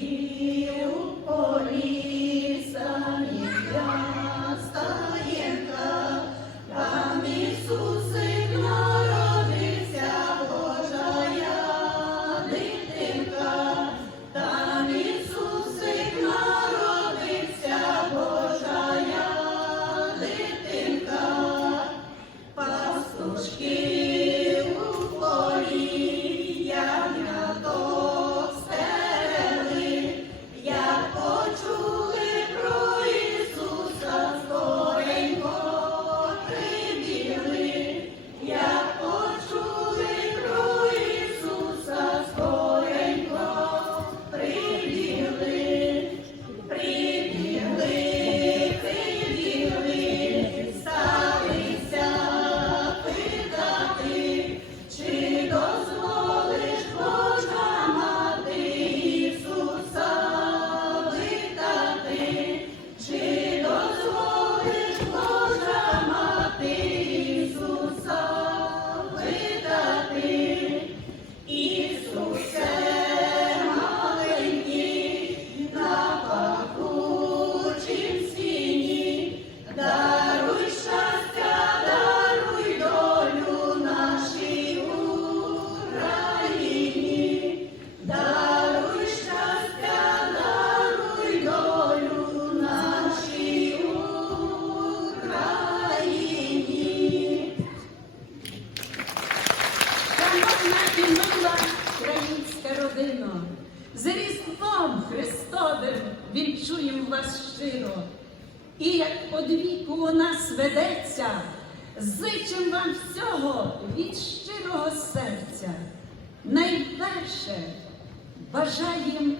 землі у українська родина, з Різдвом Христовим вінчуємо вас щиро. І як одвіку у нас ведеться, зичим вам всього від щирого серця. Найперше бажаєм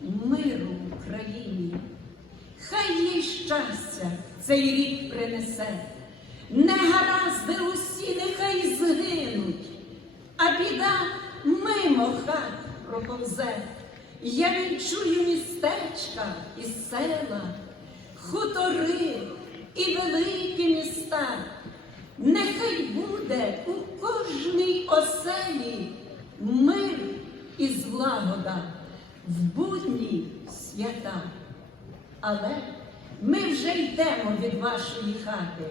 миру Україні. Хай їй щастя цей рік принесе. Негаразди усі нехай згинуть, а біда хат проповзе. Я відчую містечка і села, хутори і великі міста. Нехай буде у кожній оселі мир і злагода в будні свята. Але ми вже йдемо від вашої хати.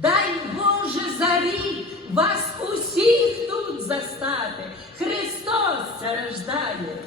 Дай Боже за рік вас усіх тут застати. Христос рождає.